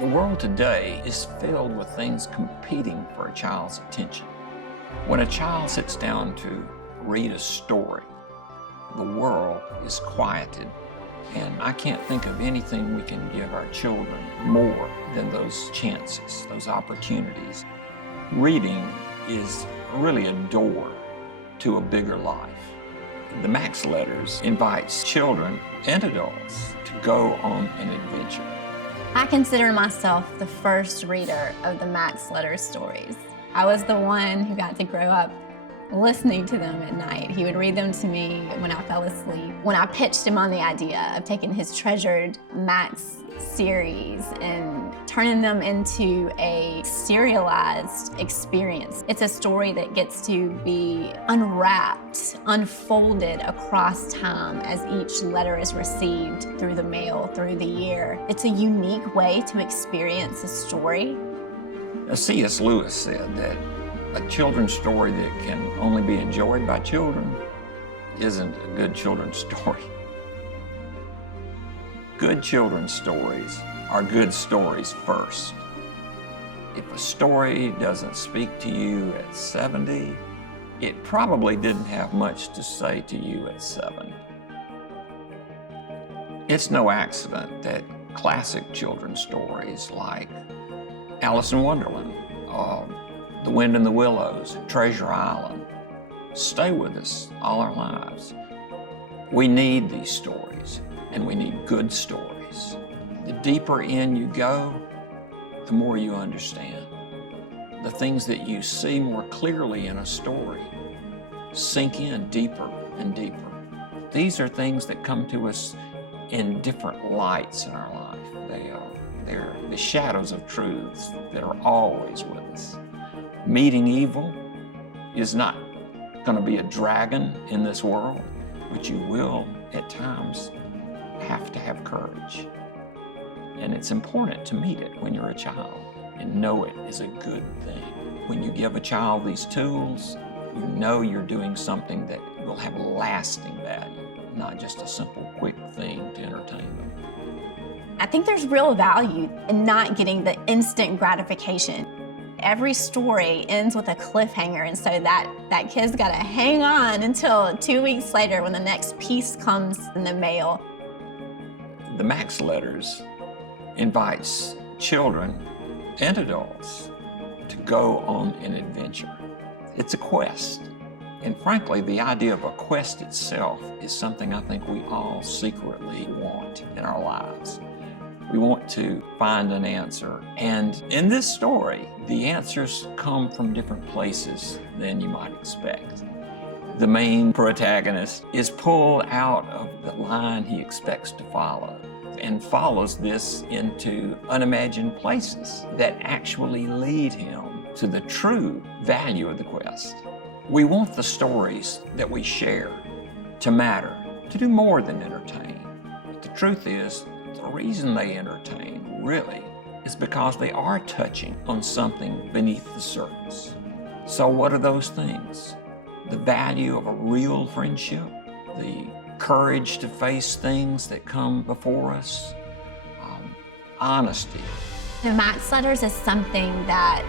The world today is filled with things competing for a child's attention. When a child sits down to read a story, the world is quieted. And I can't think of anything we can give our children more than those chances, those opportunities. Reading is really a door to a bigger life. The Max Letters invites children and adults to go on an adventure. I consider myself the first reader of the Max Letters stories. I was the one who got to grow up listening to them at night. He would read them to me when I fell asleep. When I pitched him on the idea of taking his treasured Max series and turning them into a serialized experience. It's a story that gets to be unwrapped, unfolded across time as each letter is received through the mail, through the year. It's a unique way to experience a story. C.S. Lewis said that a children's story that can only be enjoyed by children isn't a good children's story. Good children's stories are good stories first. If a story doesn't speak to you at 70, it probably didn't have much to say to you at 7. It's no accident that classic children's stories like Alice in Wonderland, The Wind in the Willows, Treasure Island, stay with us all our lives. We need these stories, and we need good stories. The deeper in you go, the more you understand. The things that you see more clearly in a story sink in deeper and deeper. These are things that come to us in different lights in our life. They're the shadows of truths that are always with us. Meeting evil is not going to be a dragon in this world, but you will, at times, have to have courage. And it's important to meet it when you're a child and know it is a good thing. When you give a child these tools, you know you're doing something that will have lasting value, not just a simple, quick thing to entertain them. I think there's real value in not getting the instant gratification. Every story ends with a cliffhanger, and so that kid's gotta hang on until 2 weeks later when the next piece comes in the mail. The Max Letters invites children and adults to go on an adventure. It's a quest. And frankly, the idea of a quest itself is something I think we all secretly want in our lives. We want to find an answer. And in this story, the answers come from different places than you might expect. The main protagonist is pulled out of the line he expects to follow and follows this into unimagined places that actually lead him to the true value of the quest. We want the stories that we share to matter, to do more than entertain. But the truth is, the reason they entertain, really, is because they are touching on something beneath the surface. So what are those things? The value of a real friendship, the courage to face things that come before us, honesty. The Max Letters is something that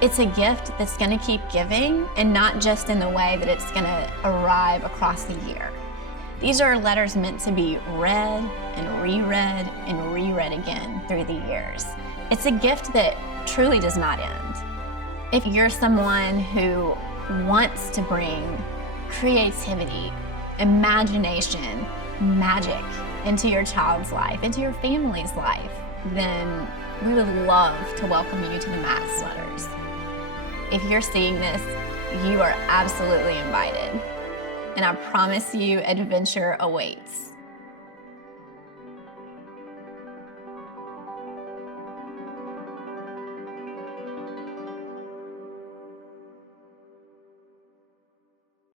it's a gift that's gonna keep giving, and not just in the way that it's gonna arrive across the year. These are letters meant to be read and reread again through the years. It's a gift that truly does not end. If you're someone who wants to bring creativity, imagination, magic into your child's life, into your family's life, then we would love to welcome you to the Max Letters. If you're seeing this, you are absolutely invited. And I promise you, adventure awaits.